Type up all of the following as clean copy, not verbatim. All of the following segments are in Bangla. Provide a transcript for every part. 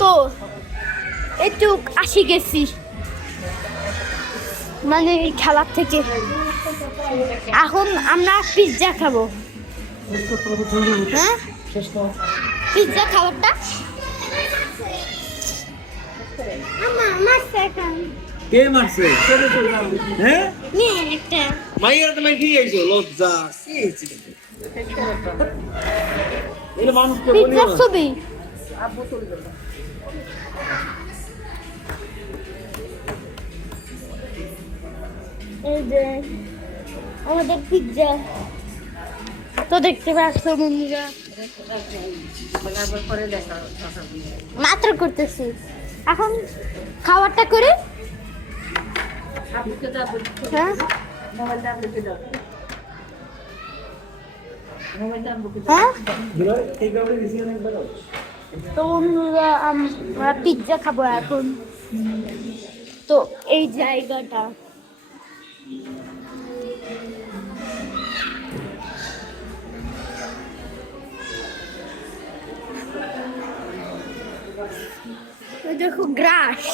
তো একটু আসি গেছি মানে খেলার থেকে। এখন আমরা পিৎজা খাবো। হ্যাঁ পিৎজা খাবারটা কে মারছে? হ্যাঁ একটা মাইয়ার তুমি কি আইছো লজ্জা কি হইছে? এর মানুষ তো পিৎজা ছবি এই যে আমাদের পিৎজা তো দেখতে পাচ্ছ বন্ধুরা, মাত্র করতেছি এখন খাবারটা করে। হ্যাঁ হ্যাঁ তো বন্ধুরা আমরা পিৎজা খাবো এখন। তো এই জায়গাটা দেখো গ্রাস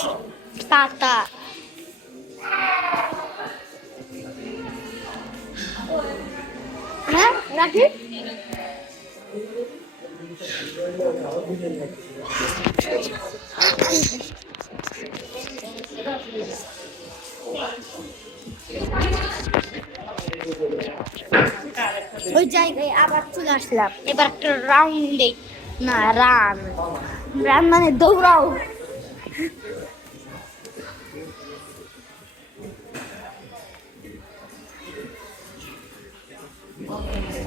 পাতা, হ্যাঁ রাখি ওই জায়গায় আবার চলে আসলাম। এবার একটা রাউন্ডে না রান রান মানে দৌড়াও।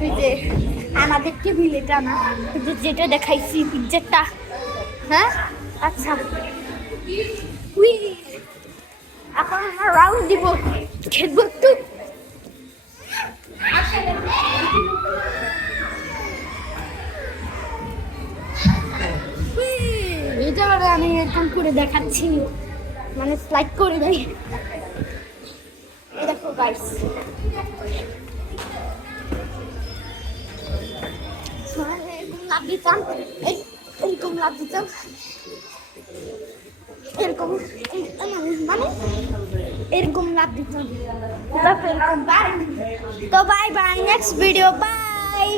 এই যে আমাদের টেবিলেটা না কিন্তু যেটা দেখাইছি পিৎজাটা। হ্যাঁ আচ্ছা উই এখন আমরা রাউন্ড দিব, খেলবো একটু। এটা আমি এরকম করে দেখাচ্ছি মানে স্লাইড করে দেয়। দেখো গাইস এরকম লাভ দিতাম, এরকম লাভ দিতাম, এরকম মানে এরকম লাভ দিতাম। তো bye bye, next video, by.